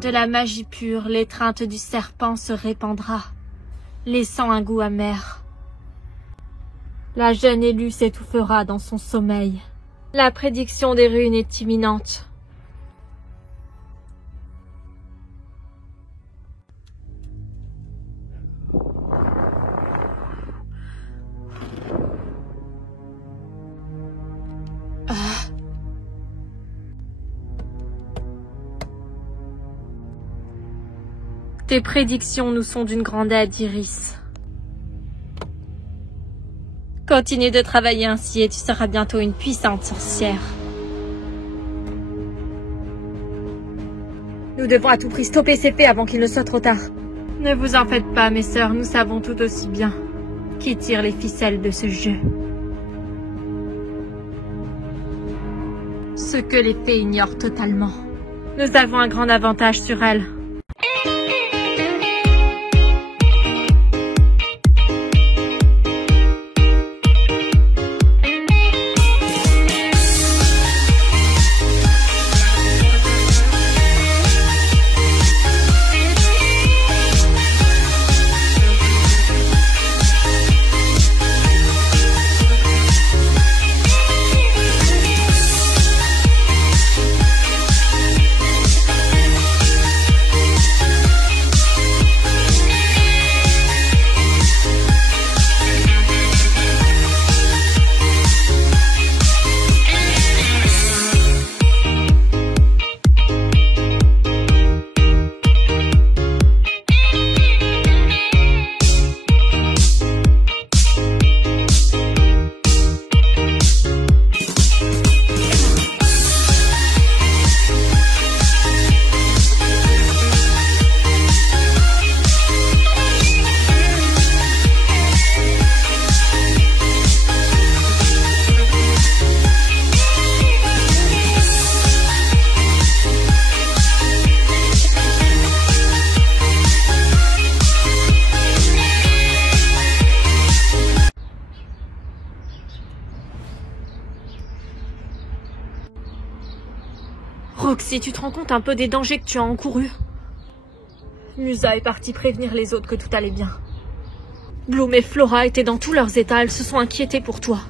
De la magie pure, l'étreinte du serpent se répandra, laissant un goût amer. La jeune élue s'étouffera dans son sommeil. La prédiction des runes est imminente. Tes prédictions nous sont d'une grande aide, Iris. Continue de travailler ainsi et tu seras bientôt une puissante sorcière. Nous devons à tout prix stopper ces fées avant qu'il ne soit trop tard. Ne vous en faites pas, mes sœurs, nous savons tout aussi bien qui tire les ficelles de ce jeu. Ce que les fées ignorent totalement. Nous avons un grand avantage sur elles. Roxy, tu te rends compte un peu des dangers que tu as encourus? Musa est partie prévenir les autres que tout allait bien. Bloom et Flora étaient dans tous leurs états, elles se sont inquiétées pour toi.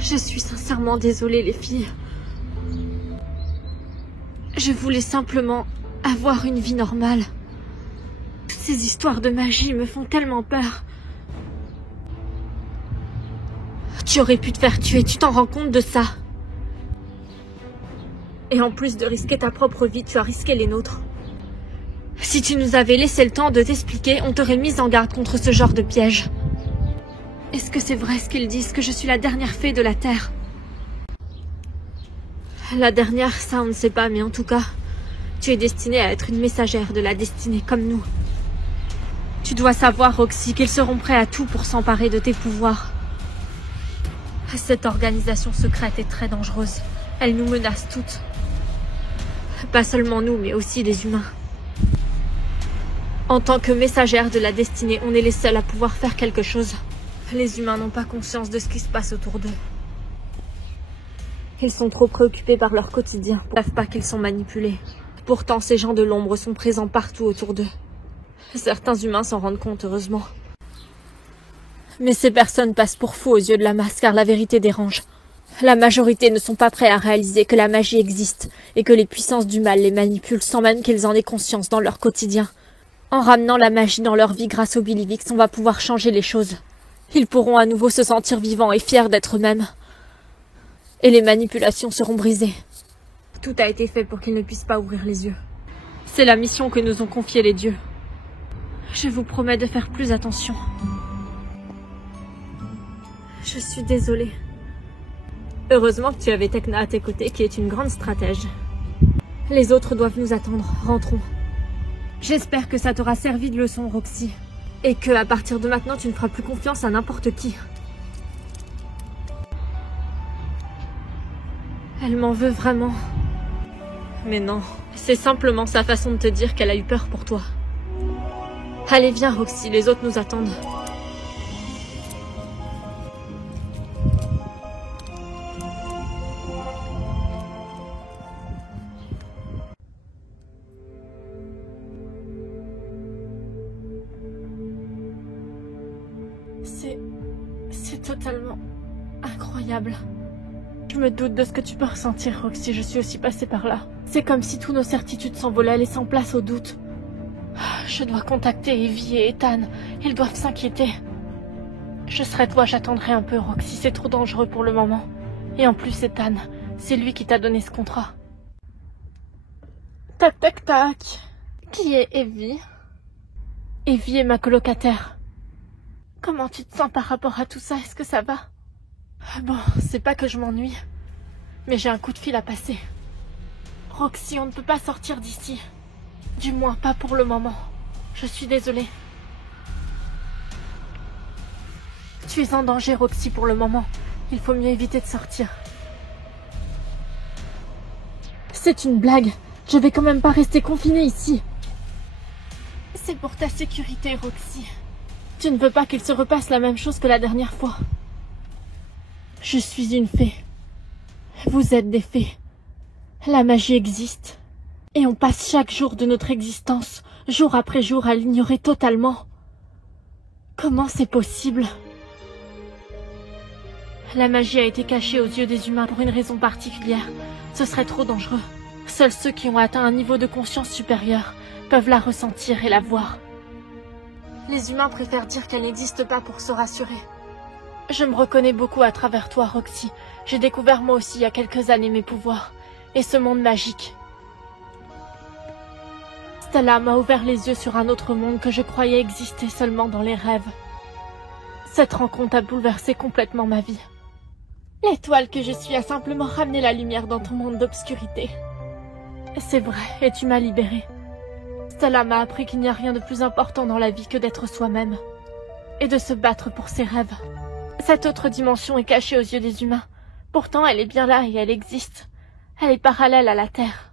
Je suis sincèrement désolée, les filles. Je voulais simplement avoir une vie normale. Toutes ces histoires de magie me font tellement peur. Tu aurais pu te faire tuer, tu t'en rends compte de ça? Et en plus de risquer ta propre vie, tu as risqué les nôtres. Si tu nous avais laissé le temps de t'expliquer, on t'aurait mise en garde contre ce genre de piège. Est-ce que c'est vrai ce qu'ils disent, que je suis la dernière fée de la Terre? La dernière, ça on ne sait pas, mais en tout cas, tu es destinée à être une messagère de la destinée comme nous. Tu dois savoir, Roxy, qu'ils seront prêts à tout pour s'emparer de tes pouvoirs. Cette organisation secrète est très dangereuse. Elle nous menace toutes. Pas seulement nous, mais aussi les humains. En tant que messagères de la destinée, on est les seuls à pouvoir faire quelque chose. Les humains n'ont pas conscience de ce qui se passe autour d'eux. Ils sont trop préoccupés par leur quotidien. Ils ne savent pas qu'ils sont manipulés. Pourtant, ces gens de l'ombre sont présents partout autour d'eux. Certains humains s'en rendent compte, heureusement. Mais ces personnes passent pour fous aux yeux de la masse, car la vérité dérange. La majorité ne sont pas prêts à réaliser que la magie existe et que les puissances du mal les manipulent sans même qu'ils en aient conscience dans leur quotidien. En ramenant la magie dans leur vie grâce au Billivix, on va pouvoir changer les choses. Ils pourront à nouveau se sentir vivants et fiers d'être eux-mêmes. Et les manipulations seront brisées. Tout a été fait pour qu'ils ne puissent pas ouvrir les yeux. C'est la mission que nous ont confiée les dieux. Je vous promets de faire plus attention. Je suis désolée. Heureusement que tu avais Tekna à tes côtés, qui est une grande stratège. Les autres doivent nous attendre. Rentrons. J'espère que ça t'aura servi de leçon, Roxy. Et que, à partir de maintenant, tu ne feras plus confiance à n'importe qui. Elle m'en veut vraiment. Mais non, c'est simplement sa façon de te dire qu'elle a eu peur pour toi. Allez, viens, Roxy, les autres nous attendent. C'est totalement incroyable. Je me doute de ce que tu peux ressentir, Roxy, je suis aussi passée par là. C'est comme si tous nos certitudes s'envolaient, laissant place au doute. Je dois contacter Evie et Ethan, ils doivent s'inquiéter. Je serai toi, j'attendrai un peu, Roxy, c'est trop dangereux pour le moment. Et en plus, Ethan, c'est lui qui t'a donné ce contrat. Tac, tac, tac. Qui est Evie? Evie est ma colocataire. Comment tu te sens par rapport à tout ça? Est-ce que ça va? Bon, c'est pas que je m'ennuie, mais j'ai un coup de fil à passer. Roxy, on ne peut pas sortir d'ici. Du moins, pas pour le moment. Je suis désolée. Tu es en danger, Roxy, pour le moment. Il faut mieux éviter de sortir. C'est une blague. Je vais quand même pas rester confinée ici. C'est pour ta sécurité, Roxy. Tu ne veux pas qu'il se repasse la même chose que la dernière fois. Je suis une fée. Vous êtes des fées. La magie existe. Et on passe chaque jour de notre existence, jour après jour, à l'ignorer totalement. Comment c'est possible? La magie a été cachée aux yeux des humains pour une raison particulière. Ce serait trop dangereux. Seuls ceux qui ont atteint un niveau de conscience supérieur peuvent la ressentir et la voir. Les humains préfèrent dire qu'elle n'existe pas pour se rassurer. Je me reconnais beaucoup à travers toi, Roxy. J'ai découvert moi aussi il y a quelques années mes pouvoirs et ce monde magique. Stella m'a ouvert les yeux sur un autre monde que je croyais exister seulement dans les rêves. Cette rencontre a bouleversé complètement ma vie. L'étoile que je suis a simplement ramené la lumière dans ton monde d'obscurité. C'est vrai, et tu m'as libérée. Stella m'a appris qu'il n'y a rien de plus important dans la vie que d'être soi-même et de se battre pour ses rêves. Cette autre dimension est cachée aux yeux des humains. Pourtant, elle est bien là et elle existe. Elle est parallèle à la Terre.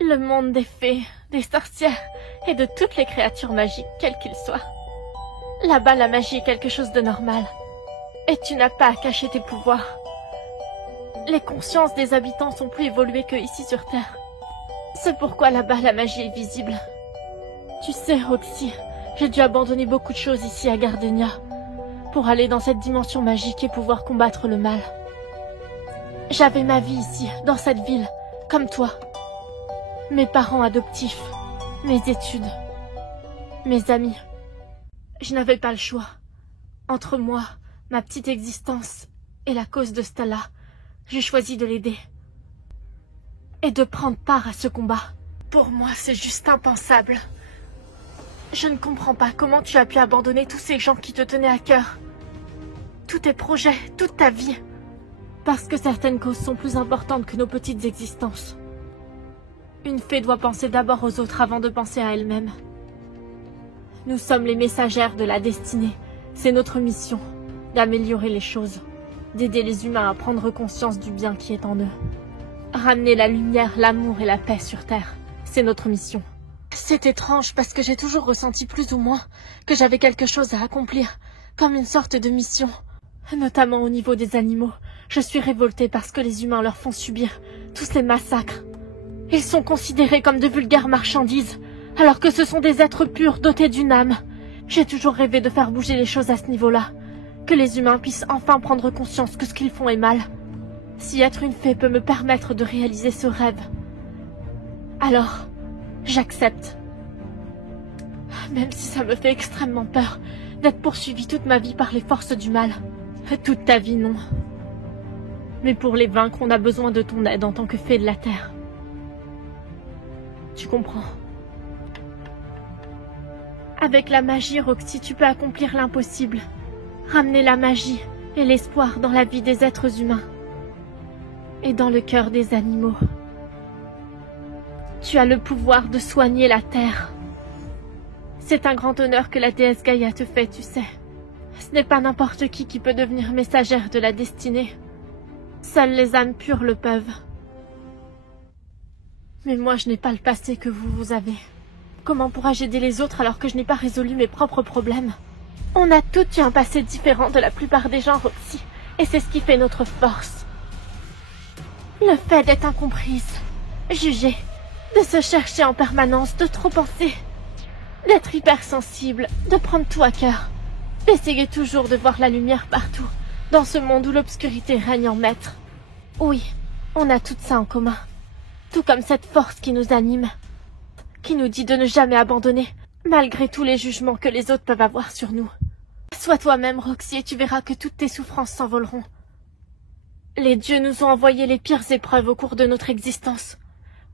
Le monde des fées, des sorcières et de toutes les créatures magiques, quelles qu'elles soient. Là-bas, la magie est quelque chose de normal. Et tu n'as pas à cacher tes pouvoirs. Les consciences des habitants sont plus évoluées que ici sur Terre. C'est pourquoi là-bas, la magie est visible. Tu sais, Roxy, j'ai dû abandonner beaucoup de choses ici à Gardenia pour aller dans cette dimension magique et pouvoir combattre le mal. J'avais ma vie ici, dans cette ville, comme toi. Mes parents adoptifs, mes études, mes amis. Je n'avais pas le choix. Entre moi, ma petite existence et la cause de Stella, j'ai choisi de l'aider. Et de prendre part à ce combat. Pour moi, c'est juste impensable. Je ne comprends pas comment tu as pu abandonner tous ces gens qui te tenaient à cœur. Tous tes projets, toute ta vie. Parce que certaines causes sont plus importantes que nos petites existences. Une fée doit penser d'abord aux autres avant de penser à elle-même. Nous sommes les messagères de la destinée. C'est notre mission, d'améliorer les choses, d'aider les humains à prendre conscience du bien qui est en eux. Ramener la lumière, l'amour et la paix sur Terre, c'est notre mission. C'est étrange parce que j'ai toujours ressenti plus ou moins que j'avais quelque chose à accomplir, comme une sorte de mission. Notamment au niveau des animaux. Je suis révoltée parce que les humains leur font subir tous ces massacres. Ils sont considérés comme de vulgaires marchandises, alors que ce sont des êtres purs dotés d'une âme. J'ai toujours rêvé de faire bouger les choses à ce niveau-là, que les humains puissent enfin prendre conscience que ce qu'ils font est mal. Si être une fée peut me permettre de réaliser ce rêve, alors j'accepte. Même si ça me fait extrêmement peur d'être poursuivie toute ma vie par les forces du mal. Toute ta vie, non. Mais pour les vaincre, on a besoin de ton aide en tant que fée de la Terre. Tu comprends? Avec la magie, Roxy, tu peux accomplir l'impossible. Ramener la magie et l'espoir dans la vie des êtres humains. Et dans le cœur des animaux. Tu as le pouvoir de soigner la Terre. C'est un grand honneur que la déesse Gaïa te fait, tu sais. Ce n'est pas n'importe qui peut devenir messagère de la destinée. Seules les âmes pures le peuvent. Mais moi, je n'ai pas le passé que vous avez. Comment pourrais-je aider les autres alors que je n'ai pas résolu mes propres problèmes? On a toutes eu un passé différent de la plupart des gens, Roxy. Et c'est ce qui fait notre force. Le fait d'être incomprise, jugée, de se chercher en permanence, de trop penser, d'être hypersensible, de prendre tout à cœur. Essayez toujours de voir la lumière partout, dans ce monde où l'obscurité règne en maître. Oui, on a tout ça en commun. Tout comme cette force qui nous anime, qui nous dit de ne jamais abandonner, malgré tous les jugements que les autres peuvent avoir sur nous. Sois toi-même, Roxy, et tu verras que toutes tes souffrances s'envoleront. Les dieux nous ont envoyé les pires épreuves au cours de notre existence,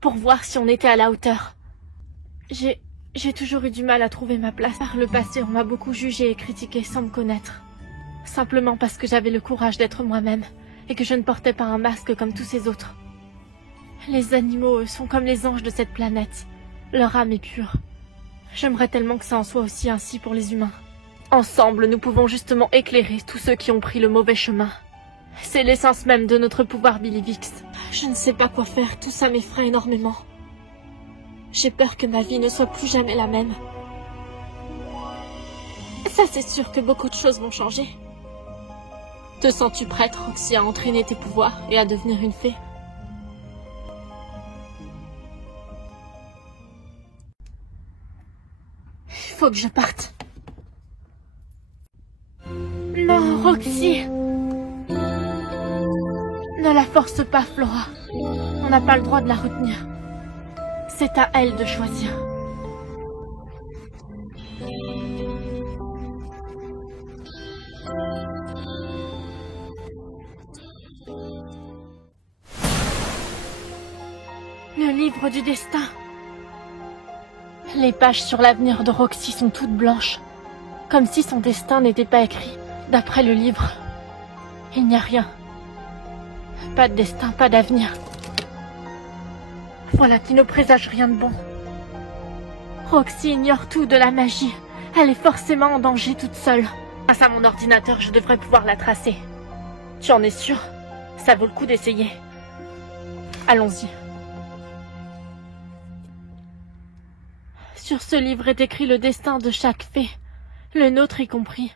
pour voir si on était à la hauteur. J'ai toujours eu du mal à trouver ma place. Par le passé, on m'a beaucoup jugé et critiqué sans me connaître. Simplement parce que j'avais le courage d'être moi-même, et que je ne portais pas un masque comme tous ces autres. Les animaux, eux, sont comme les anges de cette planète. Leur âme est pure. J'aimerais tellement que ça en soit aussi ainsi pour les humains. Ensemble, nous pouvons justement éclairer tous ceux qui ont pris le mauvais chemin. C'est l'essence même de notre pouvoir Billivix. Je ne sais pas quoi faire, tout ça m'effraie énormément. J'ai peur que ma vie ne soit plus jamais la même. Ça, c'est sûr que beaucoup de choses vont changer. Te sens-tu prête, Roxy, à entraîner tes pouvoirs et à devenir une fée? Il faut que je parte. Non, Roxy! Ne la force pas, Flora. On n'a pas le droit de la retenir. C'est à elle de choisir. Le livre du destin. Les pages sur l'avenir de Roxy sont toutes blanches, comme si son destin n'était pas écrit d'après le livre. Il n'y a rien. Pas de destin, pas d'avenir. Voilà qui ne présage rien de bon. Roxy ignore tout de la magie. Elle est forcément en danger toute seule. Grâce à mon ordinateur, je devrais pouvoir la tracer. Tu en es sûr? Ça vaut le coup d'essayer. Allons-y. Sur ce livre est écrit le destin de chaque fée, le nôtre y compris.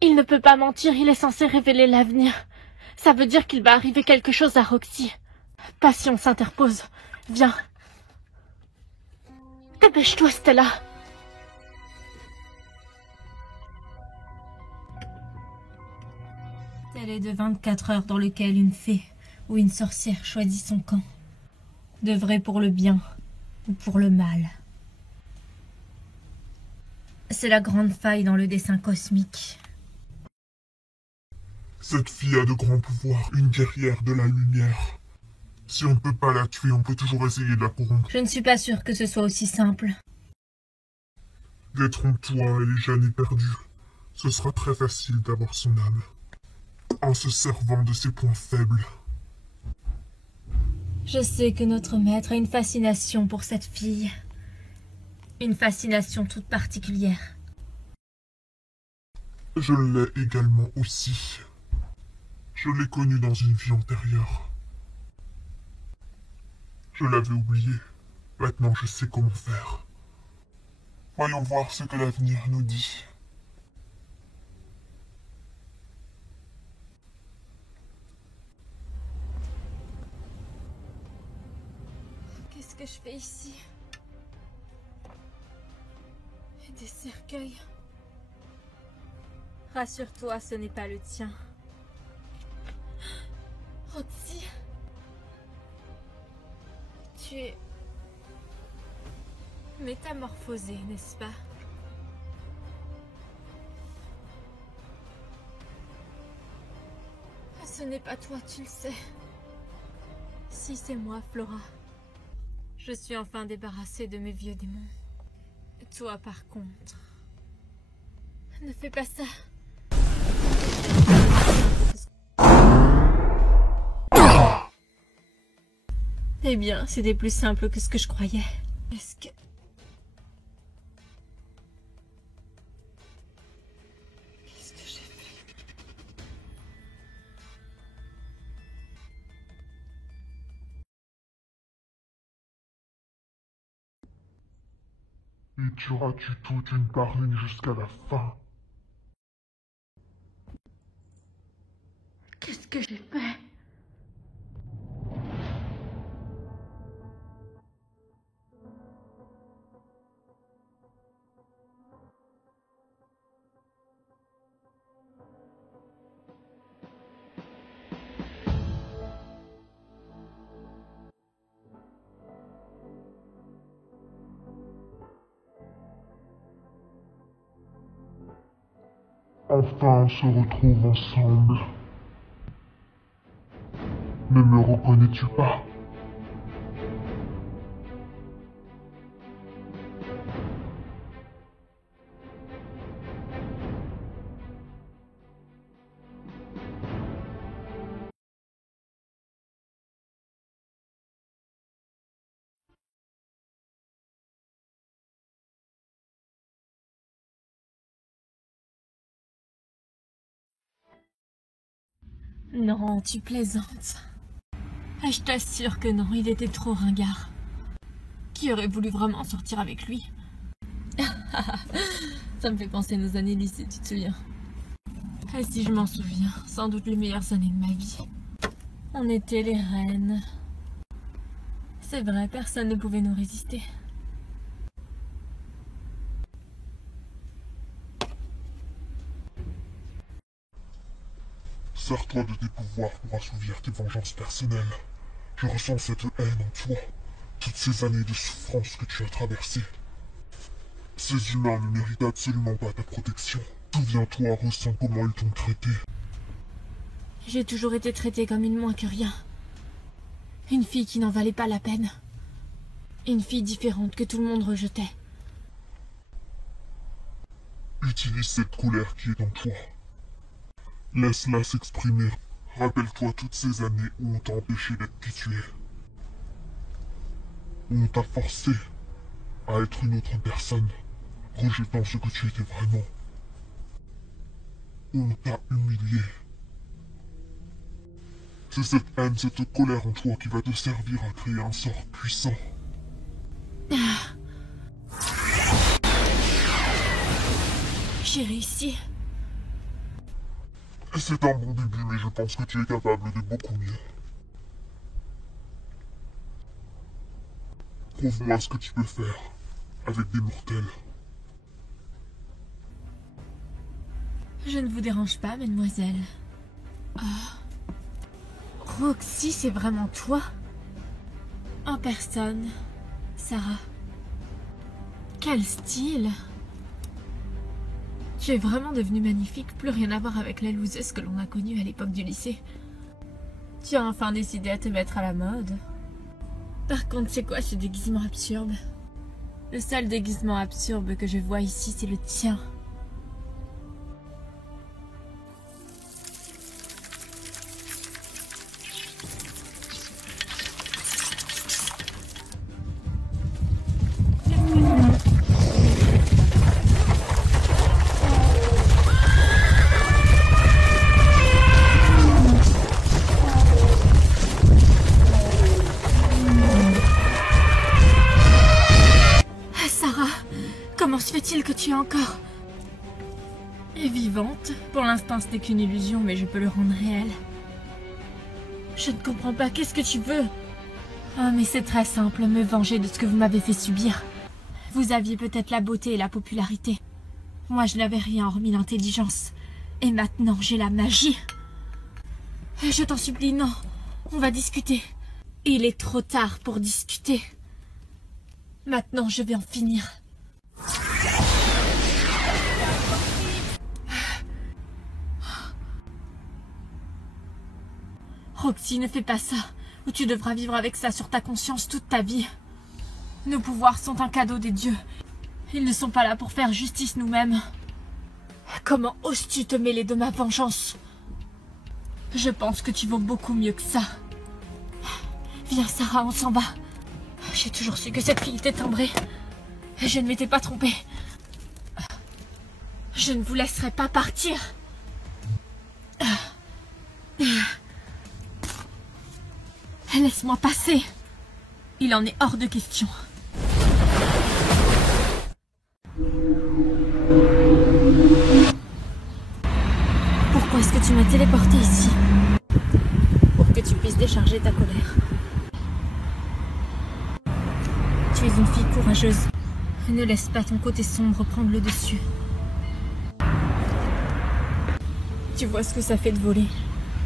Il ne peut pas mentir, il est censé révéler l'avenir. Ça veut dire qu'il va arriver quelque chose à Roxy. Passion s'interpose. Viens. Dépêche-toi, Stella. Tel est de 24 heures dans lequel une fée ou une sorcière choisit son camp. D'œuvrer pour le bien ou pour le mal. C'est la grande faille dans le dessin cosmique. Cette fille a de grands pouvoirs, une guerrière de la lumière. Si on ne peut pas la tuer, on peut toujours essayer de la corrompre. Je ne suis pas sûre que ce soit aussi simple. Détrompe-toi, elle est jeune et perdue. Ce sera très facile d'avoir son âme. En se servant de ses points faibles. Je sais que notre maître a une fascination pour cette fille. Une fascination toute particulière. Je l'ai également aussi. Je l'ai connue dans une vie antérieure. Je l'avais oublié. Maintenant, je sais comment faire. Voyons voir ce que l'avenir nous dit. Qu'est-ce que je fais ici? Des cercueils. Rassure-toi, ce n'est pas le tien. Roxy. Tu es métamorphosée, n'est-ce pas? Ce n'est pas toi, tu le sais. Si, c'est moi, Flora. Je suis enfin débarrassée de mes vieux démons. Toi, par contre... Ne fais pas ça. Eh bien, c'était plus simple que ce que je croyais. Est-ce que... Qu'est-ce que j'ai fait? Et tueras-tu toute une par une jusqu'à la fin? Qu'est-ce que j'ai fait? Enfin, on se retrouve ensemble. Ne me reconnais-tu pas? Non, tu plaisantes. Ah, je t'assure que non, il était trop ringard. Qui aurait voulu vraiment sortir avec lui? Ça me fait penser à nos années lycée, tu te souviens? Ah si, je m'en souviens. Sans doute les meilleures années de ma vie. On était les reines. C'est vrai, personne ne pouvait nous résister. Sers-toi de tes pouvoirs pour assouvir tes vengeances personnelles. Je ressens cette haine en toi. Toutes ces années de souffrance que tu as traversées. Ces humains ne méritent absolument pas ta protection. Souviens-toi, ressens comment ils t'ont traité. J'ai toujours été traitée comme une moins que rien. Une fille qui n'en valait pas la peine. Une fille différente que tout le monde rejetait. Utilise cette colère qui est en toi. Laisse-la s'exprimer. Rappelle-toi toutes ces années où on t'a empêché d'être qui tu es. Où on t'a forcé à être une autre personne, rejetant ce que tu étais vraiment. Où on t'a humilié. C'est cette haine, cette colère en toi qui va te servir à créer un sort puissant. J'ai réussi. C'est un bon début, mais je pense que tu es capable de beaucoup mieux. Prouve-moi ce que tu peux faire avec des mortels. Je ne vous dérange pas, mademoiselle. Roxy, c'est vraiment toi? En personne, Sarah. Quel style! Tu es vraiment devenue magnifique, plus rien à voir avec la loseuse que l'on a connue à l'époque du lycée. Tu as enfin décidé à te mettre à la mode. Par contre, c'est quoi ce déguisement absurde? Le seul déguisement absurde que je vois ici, c'est le tien. Comment se fait-il que tu es encore... et vivante? Pour l'instant, ce n'est qu'une illusion, mais je peux le rendre réel. Je ne comprends pas, qu'est-ce que tu veux? Oh, mais c'est très simple, me venger de ce que vous m'avez fait subir. Vous aviez peut-être la beauté et la popularité. Moi, je n'avais rien hormis l'intelligence. Et maintenant, j'ai la magie. Je t'en supplie, non. On va discuter. Il est trop tard pour discuter. Maintenant, je vais en finir. Roxy, ne fais pas ça, ou tu devras vivre avec ça sur ta conscience toute ta vie. Nos pouvoirs sont un cadeau des dieux. Ils ne sont pas là pour faire justice nous-mêmes. Comment oses-tu te mêler de ma vengeance? Je pense que tu vaux beaucoup mieux que ça. Viens, Sarah, on s'en va. J'ai toujours su que cette fille était timbrée. Je ne m'étais pas trompée. Je ne vous laisserai pas partir. Laisse-moi passer. Il en est hors de question. Pourquoi est-ce que tu m'as téléporté ici? Pour que tu puisses décharger ta colère. Tu es une fille courageuse. Ne laisse pas ton côté sombre prendre le dessus. Tu vois ce que ça fait de voler,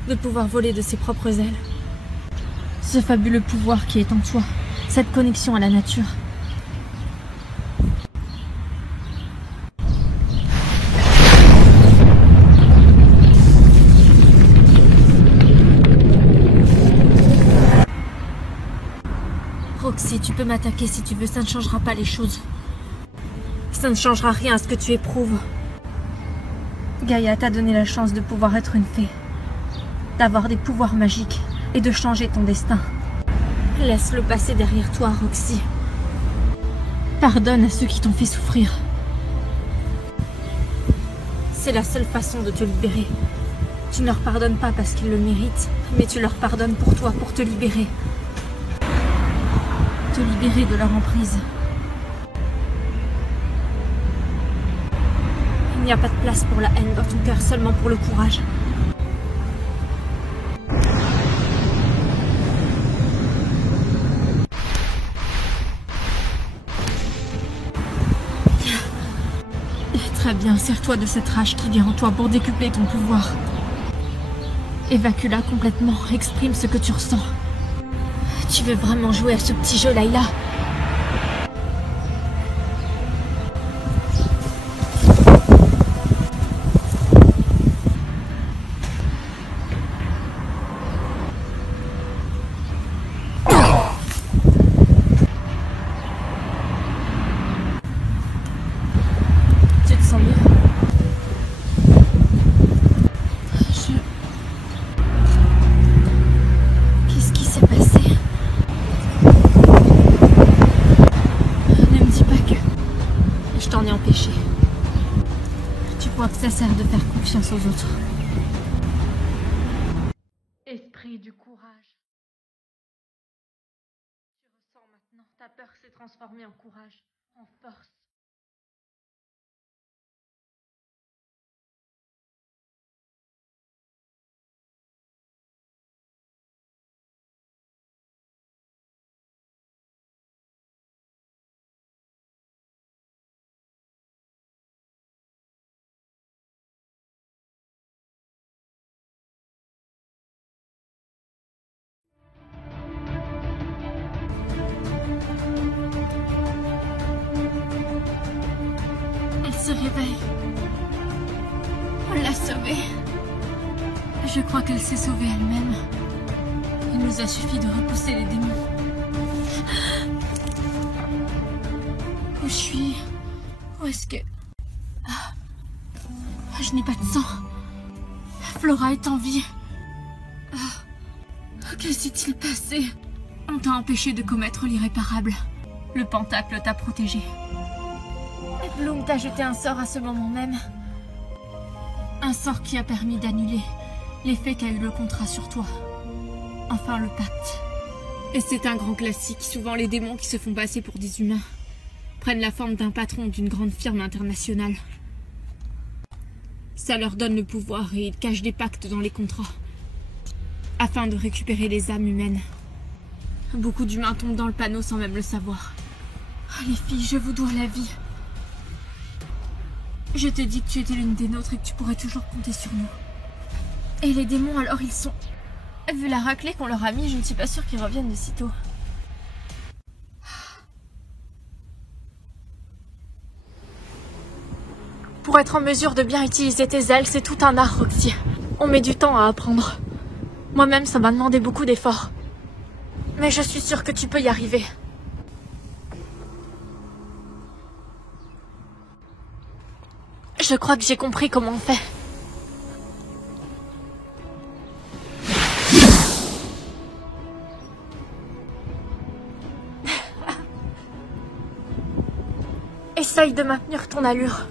de pouvoir voler de ses propres ailes. Ce fabuleux pouvoir qui est en toi, cette connexion à la nature. tu peux m'attaquer si tu veux, ça ne changera pas les choses. Ça ne changera rien à ce que tu éprouves. Gaïa t'a donné la chance de pouvoir être une fée, d'avoir des pouvoirs magiques et de changer ton destin. Laisse-le passer derrière toi, Roxy. Pardonne à ceux qui t'ont fait souffrir. C'est la seule façon de te libérer. Tu ne leur pardonnes pas parce qu'ils le méritent, mais tu leur pardonnes pour toi, pour te libérer. Te libérer de leur emprise. Il n'y a pas de place pour la haine dans ton cœur, seulement pour le courage. Très bien, sers-toi de cette rage qui vient en toi pour décupler ton pouvoir. Évacue-la complètement, exprime ce que tu ressens. Tu veux vraiment jouer à ce petit jeu, Layla? Ça sert de faire confiance aux autres. Esprit du courage. Tu ressens maintenant, ta peur s'est transformée en courage, en force. Se réveille. On l'a sauvée. Je crois qu'elle s'est sauvée elle-même. Il nous a suffi de repousser les démons. Où je suis? Où est-ce que... Je n'ai pas de sang. Flora est en vie. Que s'est-il passé? On t'a empêché de commettre l'irréparable. Le pentacle t'a protégé. Bloom t'a jeté un sort à ce moment même. Un sort qui a permis d'annuler l'effet qu'a eu le contrat sur toi. Enfin, le pacte. Et c'est un grand classique. Souvent, les démons qui se font passer pour des humains prennent la forme d'un patron d'une grande firme internationale. Ça leur donne le pouvoir et ils cachent des pactes dans les contrats afin de récupérer les âmes humaines. Beaucoup d'humains tombent dans le panneau sans même le savoir. Les filles, je vous dois la vie. Je t'ai dit que tu étais l'une des nôtres et que tu pourrais toujours compter sur nous. Et les démons, alors ils sont... Vu la raclée qu'on leur a mis, je ne suis pas sûre qu'ils reviennent de sitôt. Pour être en mesure de bien utiliser tes ailes, c'est tout un art, Roxy. On met du temps à apprendre. Moi-même, ça m'a demandé beaucoup d'efforts. Mais je suis sûre que tu peux y arriver. Je crois que j'ai compris comment on fait. Essaye de maintenir ton allure.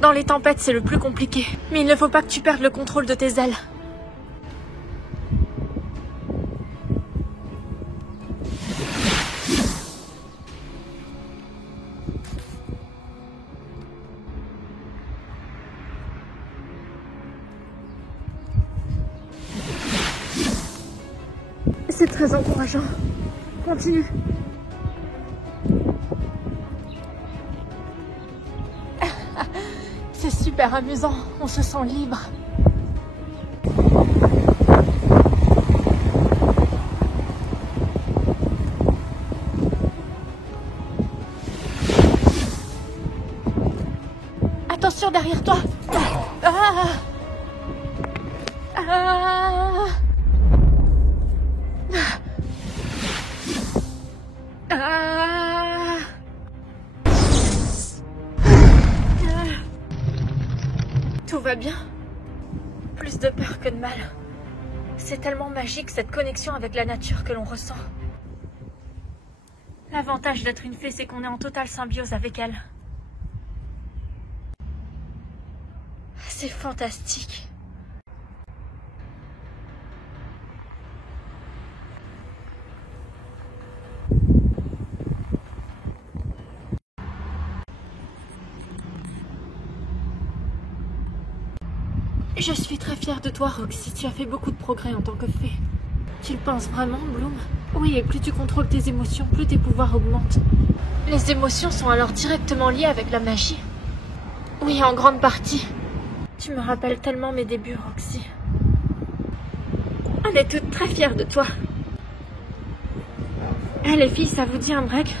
Dans les tempêtes, c'est le plus compliqué. Mais il ne faut pas que tu perdes le contrôle de tes ailes. C'est très encourageant. Continue. C'est super amusant. On se sent libre. Attention derrière toi. Ah. Tout va bien. Plus de peur que de mal. C'est tellement magique cette connexion avec la nature que l'on ressent. L'avantage d'être une fée, c'est qu'on est en totale symbiose avec elle. C'est fantastique. Je suis très fière de toi, Roxy. Tu as fait beaucoup de progrès en tant que fée. Tu le penses vraiment, Bloom? Oui, et plus tu contrôles tes émotions, plus tes pouvoirs augmentent. Les émotions sont alors directement liées avec la magie? Oui, en grande partie. Tu me rappelles tellement mes débuts, Roxy. On est toutes très fières de toi. Eh les filles, ça vous dit un break?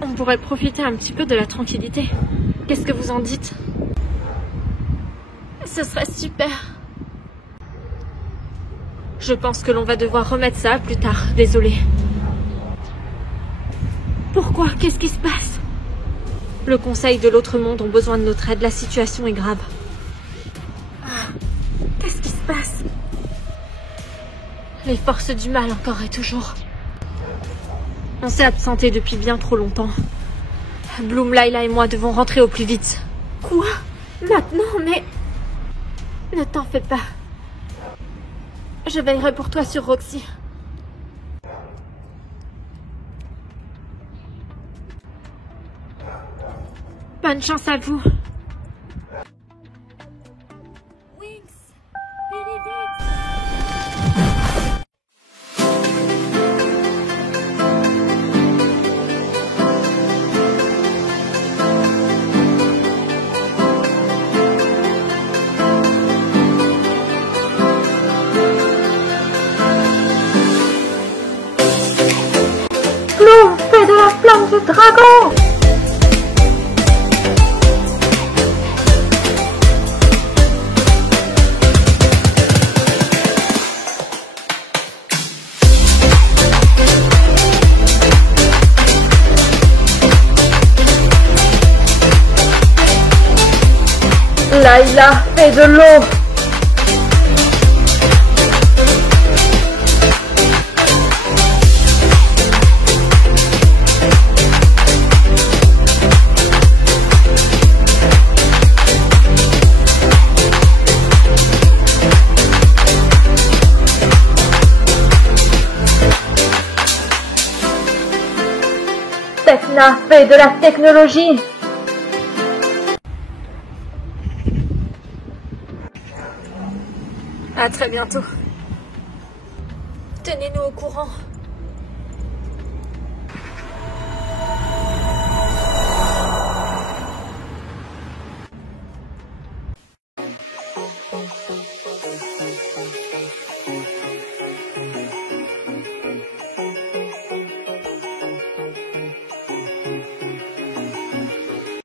On pourrait profiter un petit peu de la tranquillité. Qu'est-ce que vous en dites? Ce serait super. Je pense que l'on va devoir remettre ça plus tard, désolée. Pourquoi? Qu'est-ce qui se passe? Le conseil de l'autre monde ont besoin de notre aide, la situation est grave. Ah, qu'est-ce qui se passe? Les forces du mal encore et toujours. On s'est absenté depuis bien trop longtemps. Bloom, Layla et moi devons rentrer au plus vite. Quoi? Maintenant? Mais... Ne t'en fais pas. Je veillerai pour toi sur Roxy. Bonne chance à vous. Bloom, fais de la flamme du dragon! Layla, fais de l'eau! Tekna, fais de la technologie! À très bientôt. Tenez-nous au courant.